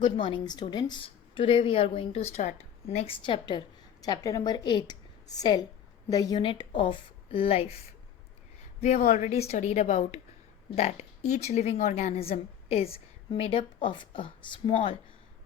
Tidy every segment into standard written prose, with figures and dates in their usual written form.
Good morning, students. Today we are going to start next chapter, chapter number 8, Cell, the unit of life. We have already studied about that each living organism is made up of a small,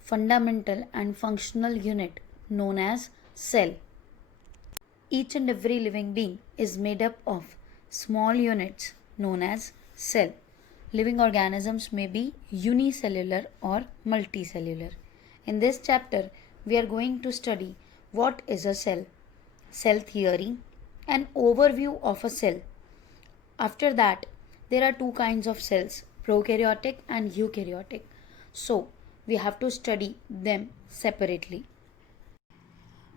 fundamental and functional unit known as cell. Each and every living being is made up of small units known as cell. Living organisms may be unicellular or multicellular. In this chapter, we are going to study what is a cell, cell theory, an overview of a cell. After that, there are two kinds of cells, prokaryotic and eukaryotic. So, we have to study them separately.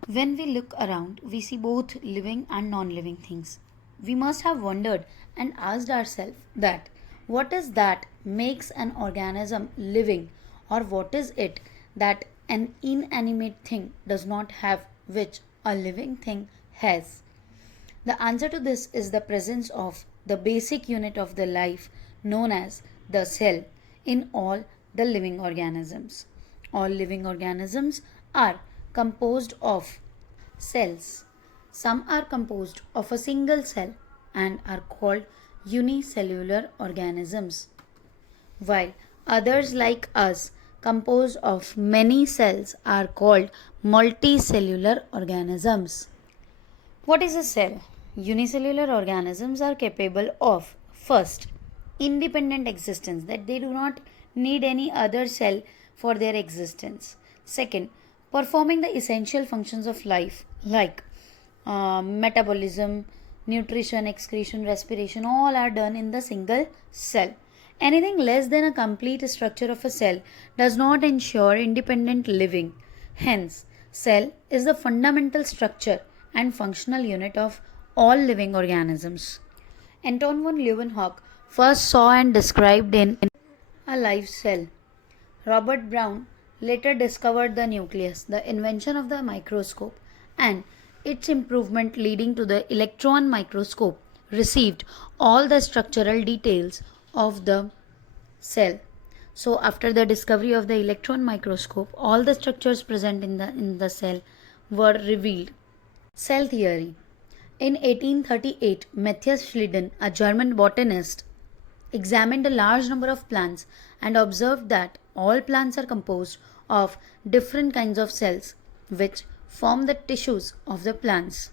When we look around, we see both living and non living things. We must have wondered and asked ourselves that what is that makes an organism living, or what is it that an inanimate thing does not have which a living thing has? The answer to this is the presence of the basic unit of the life known as the cell in all the living organisms. All living organisms are composed of cells. Some are composed of a single cell and are called unicellular organisms, while others, like us, composed of many cells, are called multicellular organisms. What is a cell? Unicellular organisms are capable of, first, independent existence, that they do not need any other cell for their existence. Second, performing the essential functions of life like metabolism, nutrition, excretion, respiration, all are done in the single cell. Anything less than a complete structure of a cell does not ensure independent living. Hence, cell is the fundamental structure and functional unit of all living organisms. Anton von Leeuwenhoek first saw and described in a live cell. Robert Brown later discovered the nucleus, the invention of the microscope, and its improvement leading to the electron microscope received all the structural details of the cell. So after the discovery of the electron microscope, all the structures present in the cell were revealed. Cell theory. In 1838, Matthias Schleiden, a German botanist, examined a large number of plants and observed that all plants are composed of different kinds of cells which form the tissues of the plants.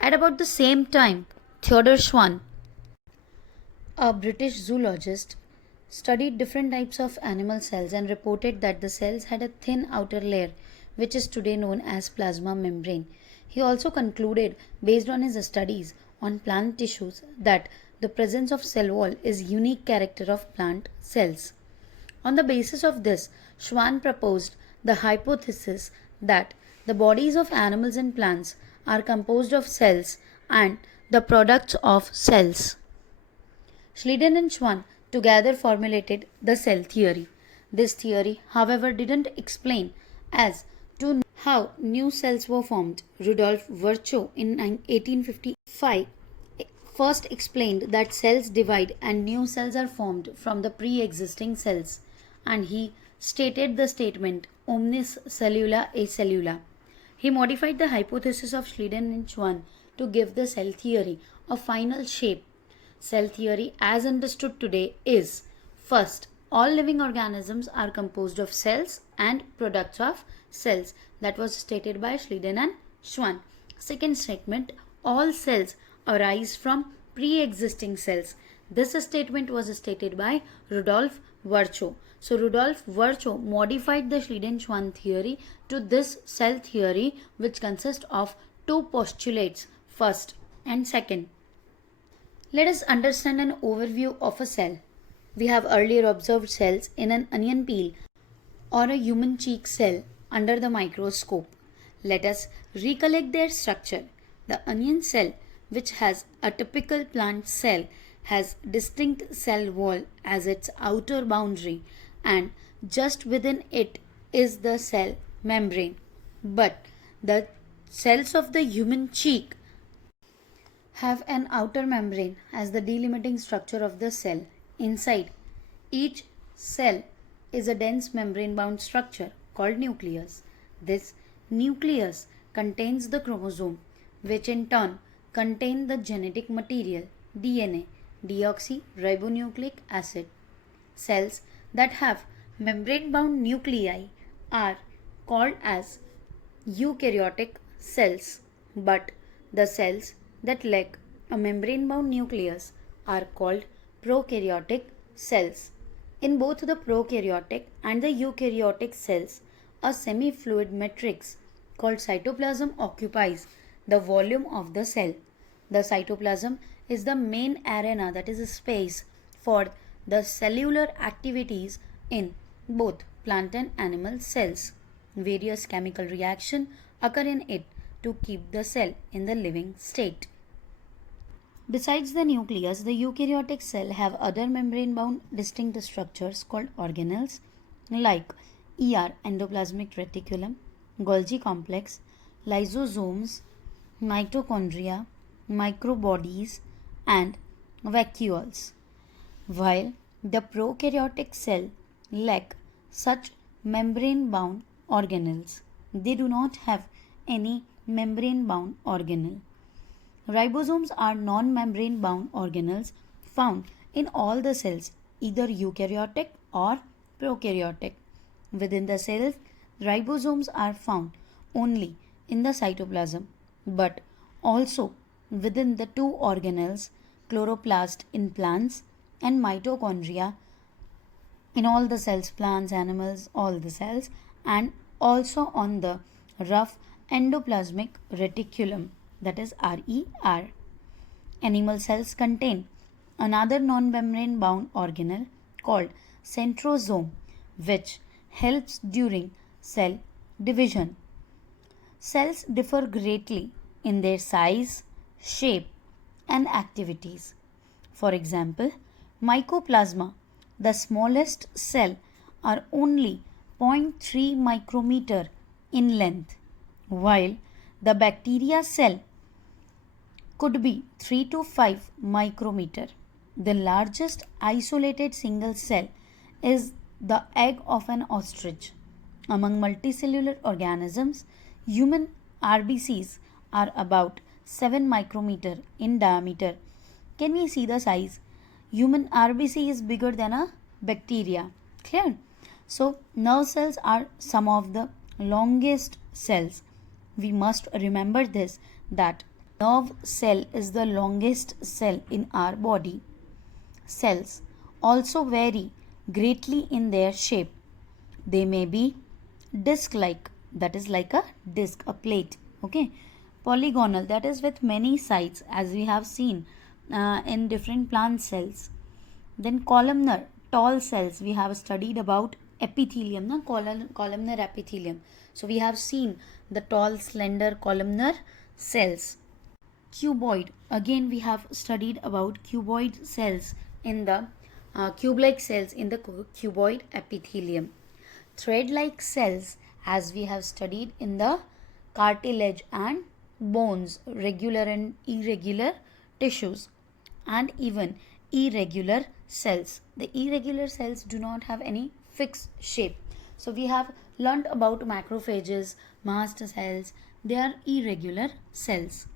At about the same time, Theodor Schwann, a British zoologist, studied different types of animal cells and reported that the cells had a thin outer layer which is today known as plasma membrane. He also concluded, based on his studies on plant tissues, that the presence of cell wall is unique character of plant cells. On the basis of this, Schwann proposed the hypothesis that the bodies of animals and plants are composed of cells and the products of cells. Schleiden and Schwann together formulated the cell theory. This theory, however, didn't explain as to how new cells were formed. Rudolf Virchow in 1855 first explained that cells divide and new cells are formed from the pre-existing cells, and he stated the statement omnis cellula e cellula. He modified the hypothesis of Schleiden and Schwann to give the cell theory a final shape. Cell theory, as understood today, is first, all living organisms are composed of cells and products of cells. That was stated by Schleiden and Schwann. Second statement, all cells arise from pre-existing cells. This statement was stated by Rudolf Virchow. So Rudolf Virchow modified the Schleiden-Schwann theory to this cell theory, which consists of two postulates, first and second. Let us understand an overview of a cell. We have earlier observed cells in an onion peel or a human cheek cell under the microscope. Let us recollect their structure. The onion cell, which has a typical plant cell, has distinct cell wall as its outer boundary, and just within it is the cell membrane. But the cells of the human cheek have an outer membrane as the delimiting structure of the cell. Inside each cell is a dense membrane bound structure called nucleus. This nucleus contains the chromosome, which in turn contain the genetic material DNA, deoxyribonucleic acid. Cells that have membrane bound nuclei are called as eukaryotic cells, but the cells that lack a membrane bound nucleus are called prokaryotic cells. In both the prokaryotic and the eukaryotic cells, a semi fluid matrix called cytoplasm occupies the volume of the cell. The cytoplasm is the main arena, that is a space for the cellular activities in both plant and animal cells. Various chemical reactions occur in it to keep the cell in the living state. Besides the nucleus, the eukaryotic cell have other membrane-bound distinct structures called organelles like endoplasmic reticulum, Golgi complex, lysosomes, mitochondria, microbodies, and vacuoles. While the prokaryotic cell lack such membrane-bound organelles, they do not have any membrane-bound organelle. Ribosomes are non-membrane bound organelles found in all the cells, either eukaryotic or prokaryotic. Within the cells, ribosomes are found only in the cytoplasm, but also within the two organelles, chloroplast in plants and mitochondria in all the cells, plants, animals, all the cells, and also on the rough endoplasmic reticulum, that is RER. Animal cells contain another non-membrane bound organelle called centrosome, which helps during cell division. Cells differ greatly in their size, shape, and activities. For example, mycoplasma, the smallest cell, are only 0.3 micrometer in length, while the bacteria cell could be 3 to 5 micrometer. The largest isolated single cell is the egg of an ostrich. Among multicellular organisms, human RBCs are about 7 micrometer in diameter. Can we see the size? Human RBC is bigger than a bacteria. Clear? So, nerve cells are some of the longest cells. We must remember this, that nerve cell is the longest cell in our body. Cells also vary greatly in their shape. They may be disc-like, that is like a disc, a plate. Okay, polygonal, that is with many sides, as we have seen in different plant cells. Then columnar, tall cells. We have studied about epithelium, columnar epithelium. So we have seen the tall, slender columnar cells. Cuboid, again we have studied about cuboid cells in the cube-like cells in the cuboid epithelium. Thread-like cells, as we have studied in the cartilage and bones, regular and irregular tissues, and even irregular cells. The irregular cells do not have any fixed shape. So we have learnt about macrophages, mast cells. They are irregular cells.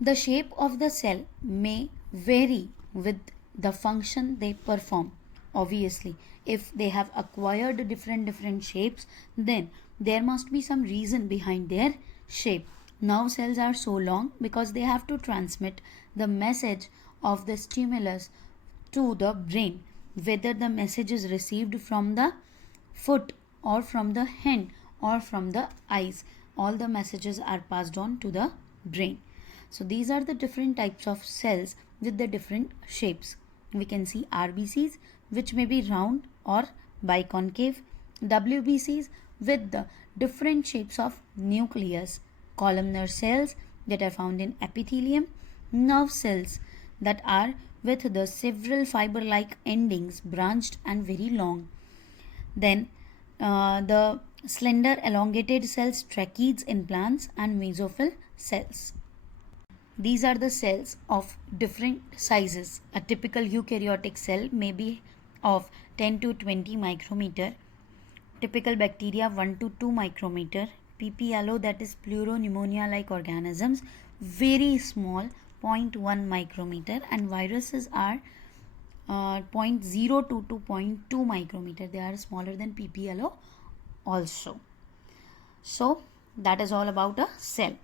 The shape of the cell may vary with the function they perform. Obviously, if they have acquired different shapes, then there must be some reason behind their shape. Nerve cells are so long because they have to transmit the message of the stimulus to the brain, whether the message is received from the foot or from the hand or from the eyes. All the messages are passed on to the brain. So these are the different types of cells with the different shapes. We can see RBCs, which may be round or biconcave, WBCs with the different shapes of nucleus, columnar cells that are found in epithelium, nerve cells that are with the several fiber-like endings, branched and very long. Then the slender elongated cells, tracheids in plants, and mesophyll cells. These are the cells of different sizes. A typical eukaryotic cell may be of 10 to 20 micrometer, typical bacteria 1 to 2 micrometer, PPLO, that is pleuropneumonia like organisms, very small 0.1 micrometer, and viruses are 0.02 to 0.2 micrometer. They are smaller than PPLO also. So that is all about a cell.